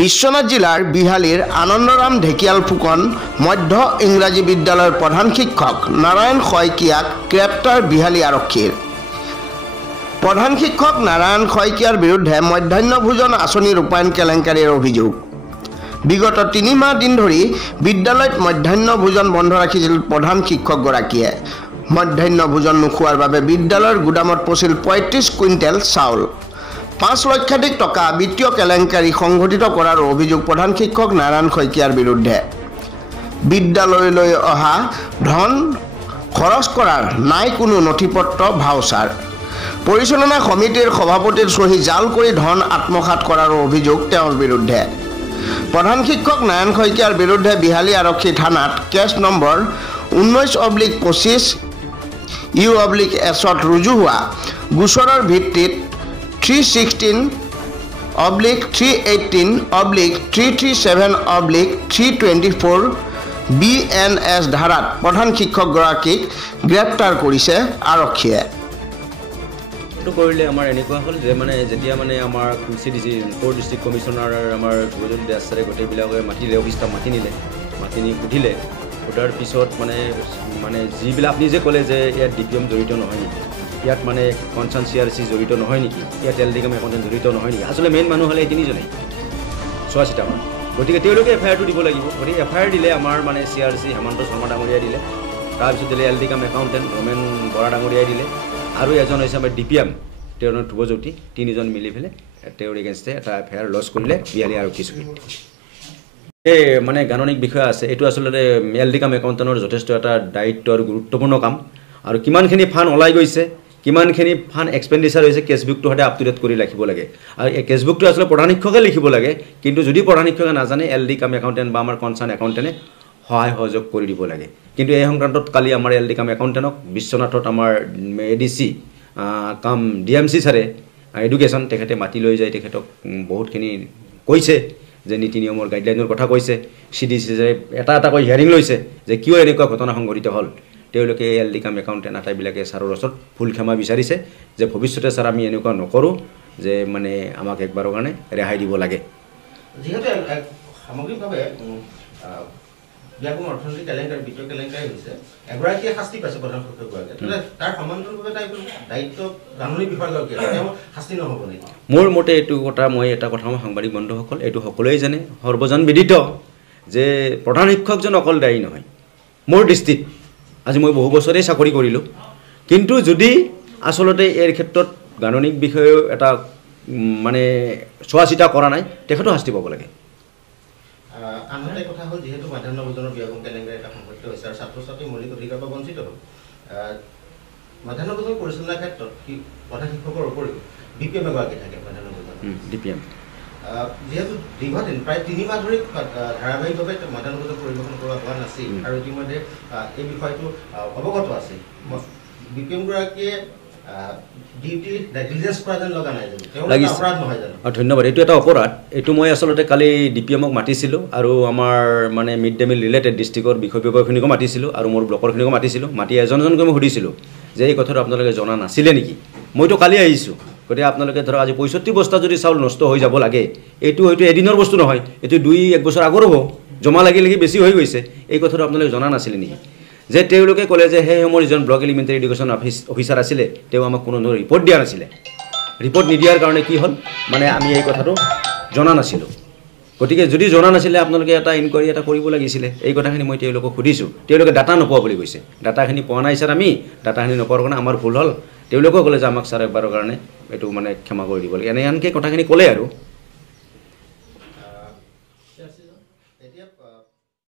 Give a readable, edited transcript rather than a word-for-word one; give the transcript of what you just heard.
বিশ্বনাথ জিলাৰ বিহালীৰ আনন্দৰাম ঢেকিয়াল ফুকন মধ্য ইংৰাজী বিদ্যালয়ৰ প্ৰধান শিক্ষক নাৰায়ণ শইকীয়াক গ্ৰেপ্তাৰ বিহালী আৰক্ষীৰ। প্ৰধান শিক্ষক নাৰায়ণ শইকীয়াৰ বিৰুদ্ধে মধ্যাহ্ন ভোজন আঁচনি ৰূপায়ণ কেলেংকাৰীৰ অভিযোগ। বিগত 3 মাহ দিন ধৰি বিদ্যালয়ত মধ্যাহ্ন ভোজন বন্ধ ৰাখিছিল প্ৰধান শিক্ষকগৰাকীয়ে। মধ্যাহ্ন ভোজন নোখোৱাৰ বাবে বিদ্যালয়ৰ গুদামত পছিল 35 কুইণ্টেল চাউল। 5 লক্ষাধিক টকা বিত্তীয় কেলেংকাৰী সংঘটিত কৰাৰ অভিযোগ প্ৰধান শিক্ষক নাৰায়ণ শইকীয়াৰ বিৰুদ্ধে। বিদ্যালয়লৈ অহা ধন খৰচ কৰাৰ নাই কোনো নথিপত্ৰ ভাউচাৰ। পৰিচালনা সমিতিৰ সভাপতিৰ চহী জাল কৰি ধন আত্মসাৎ কৰাৰ অভিযোগ তেওঁৰ বিৰুদ্ধে। প্ৰধান শিক্ষক নাৰায়ণ শইকীয়াৰ বিৰুদ্ধে বিহালী আৰক্ষী থানাত কেছ নম্বৰ 19/25 U/S ৰুজু হোৱা গোচৰৰ ভিত্তিত 316/318/337/324 BNS ধাৰাত প্ৰধান শিক্ষকগৰাকীক গ্ৰেপ্তাৰ কৰিছে আৰক্ষীয়ে। কৰিলে আমাৰ এনেকুৱা হ'ল যে যেতিয়া আমাৰ CDC কোৰ ডিষ্ট্ৰিক্ট কমিশ্যনাৰ আমাৰ ভুৱনজ্যোতি দাস ছাৰে গোটেইবিলাকে মাতিলে, অফিচ ষ্টাফ মাতি নিলে, মাতি নি সুধিলে। সোধাৰ পিছত যিবিলাক আপুনি যে ক'লে যে ইয়াত DPM জড়িত নহয় নেকি, ইয়াত কনচাৰ্ণ CRC জড়িত নহয় নেকি, ইয়াত LDCAM একাউণ্টেণ্ট জড়িত নহয় নেকি, আচলতে মেইন মানুহ হ'লে এই তিনিজনেই 84টা। গতিকে তেওঁলোকে FIR-টো দিব লাগিব। গতিকে FIR দিলে আমাৰ CRC হেমন্ত শৰ্মা ডাঙৰীয়াই দিলে, তাৰপিছত দিলে LDCAM একাউণ্টেণ্ট ৰমেন বৰা ডাঙৰীয়াই দিলে, আৰু এজন হৈছে আমাৰ DPM তেওঁৰ ধ্ৰুৱজ্যোতি, তিনিজন মিলি পেলাই তেওঁৰ এগেইনষ্টে এটা FIR লজ কৰিলে বিহালী আৰক্ষী চকীত। এই গাণনিক বিষয় আছে, এইটো আচলতে LDCAM একাউণ্টেণ্টৰ যথেষ্ট এটা দায়িত্ব আৰু গুৰুত্বপূৰ্ণ কাম। আৰু কিমানখিনি ফাণ্ড ওলাই গৈছে, কিমানখিনি ফাণ্ড এক্সপেণ্ডিচাৰ হৈছে, কেছবুকটো সদায় আপ টু ডেট কৰি ৰাখিব লাগে। আৰু এই কেছবুকটো আচলতে প্ৰধান শিক্ষকে লিখিব লাগে, কিন্তু যদি প্ৰধান শিক্ষকে নাজানে LDCAM একাউণ্টেণ্ট বা আমাৰ কনচাৰ্ণ একাউণ্টেণ্টে সহায় সহযোগ কৰি দিব লাগে। কিন্তু এই সংক্ৰান্তত কালি আমাৰ LDCAM একাউণ্টেণ্টক বিশ্বনাথত আমাৰ ADC কাম DMC ছাৰে এডুকেশ্যন তেখেতে মাতি লৈ যায়, তেখেতক বহুতখিনি কৈছে যে নীতি নিয়মৰ গাইডলাইনৰ কথা কৈছে। CDC ছাৰে এটা কৈ হিয়াৰিং লৈছে যে কিয় এনেকুৱা ঘটনা সংঘটিত হ'ল। তেওঁলোকে LDCAM একাউণ্টেণ্ট আটাইবিলাকে ছাৰৰ ওচৰত ভুল ক্ষমা বিচাৰিছে যে ভৱিষ্যতে ছাৰ আমি এনেকুৱা নকৰোঁ, যে আমাক একবাৰৰ কাৰণে ৰেহাই দিব লাগে। যিহেতু সামগ্ৰিকভাৱে ব্যাপক অৰ্থনৈতিক কেলেংকাৰী, বিত্তীয় কেলেংকাৰী হৈছে, এগৰাকীয়ে শাস্তি পাইছে প্ৰধান শিক্ষকগৰাকীয়ে, তাৰ সমান্তৰালভাৱে দায়িত্ব গাণনিক বিষয়গৰাকীয়ে তেওঁ শাস্তি নহ'ব নেকি? মোৰ মতে এইটো কথা এটা কথা সাংবাদিক বন্ধুসকল, এইটো সকলোৱে জানে, সৰ্বজন বিদিত যে প্ৰধান শিক্ষকজন অকল দায়ী নহয়। মোৰ দৃষ্টিত আজি মই বহু বছৰেই চাকৰি কৰিলোঁ, কিন্তু যদি আচলতে এই ক্ষেত্ৰত গাণনিক বিষয়েও এটা চোৱা চিতা কৰা নাই, তেখেতো শাস্তি পাব লাগে। আনহাতে কথা হ'ল, যিহেতু মধ্যাহ্ন ভোজনৰ ব্যাপক কেলেংকাৰী এটা সংঘটিত হৈছে আৰু ছাত্ৰ ছাত্ৰী মৌলিক অধিকাৰৰ পৰা বঞ্চিত হ'ল, মধ্যাহ্ন ভোজন পৰিচালনাৰ ক্ষেত্ৰত কি প্ৰধান শিক্ষকৰ উপৰিও DPM এগৰাকী থাকে মধ্যাহ্ন ভোজন DPM। যিহেতু দীৰ্ঘদিন প্ৰায় 3 মাহ ধৰি ধাৰাবাহিকভাৱে মধ্যাহ্ন ভোজন পৰিৱেশন কৰা হোৱা নাছিল আৰু ইতিমধ্যে এই বিষয়টো অৱগত আছিল, DPM-গৰাকীয়ে ডিউটি নেগলিজেন্স কৰা যেন লগা নাই জানো? অপৰাধ নহয় জানো? ধন্যবাদ। এইটো এটা অপৰাধ। এইটো মই আচলতে কালি DPM-ক মাতিছিলোঁ আৰু আমাৰ মিড ডে মিল ৰিলেটেড ডিষ্ট্ৰিক্টৰ বিষয় বিভাগখিনিকো মাতিছিলোঁ আৰু মোৰ ব্লকৰখিনিকো মাতিছিলোঁ। মাতি এজনকৈ মই সুধিছিলোঁ যে এই কথাটো আপোনালোকে জনা নাছিলে নেকি? মইতো কালি আহিছোঁ, গতিকে আপোনালোকে ধৰক আজি 65 বস্তা যদি চাউল নষ্ট হৈ যাব লাগে, এইটো হয়তো এদিনৰ বস্তু নহয়, এইটো 2-1 বছৰ আগৰ হ'ব, জমা লাগি বেছি হৈ গৈছে, এই কথাটো আপোনালোকে জনা নাছিলে নেকি? যে তেওঁলোকে ক'লে যে সেই সময়ৰ যিজন ব্লক এলিমেণ্টাৰী এডুকেশ্যন অফিচাৰ আছিলে, তেওঁ আমাক কোনো ধৰণৰ ৰিপৰ্ট দিয়া নাছিলে। ৰিপৰ্ট নিদিয়াৰ কাৰণে কি হ'ল, আমি এই কথাটো জনা নাছিলোঁ। গতিকে যদি জনা নাছিলে আপোনালোকে এটা ইনকুৱাৰী এটা কৰিব লাগিছিলে। এই কথাখিনি মই তেওঁলোকক সুধিছোঁ, তেওঁলোকে ডাটা নোপোৱা বুলি কৈছে। ডাটাখিনি পোৱা নাই ছাৰ, আমি ডাটাখিনি নোপোৱাৰ কাৰণে আমাৰ ভুল হ'ল। তেওঁলোকেও ক'লে যে আমাক ছাৰ একবাৰৰ কাৰণে এইটো ক্ষমা কৰি দিব লাগে, এনেকৈ কথাখিনি ক'লে আৰু।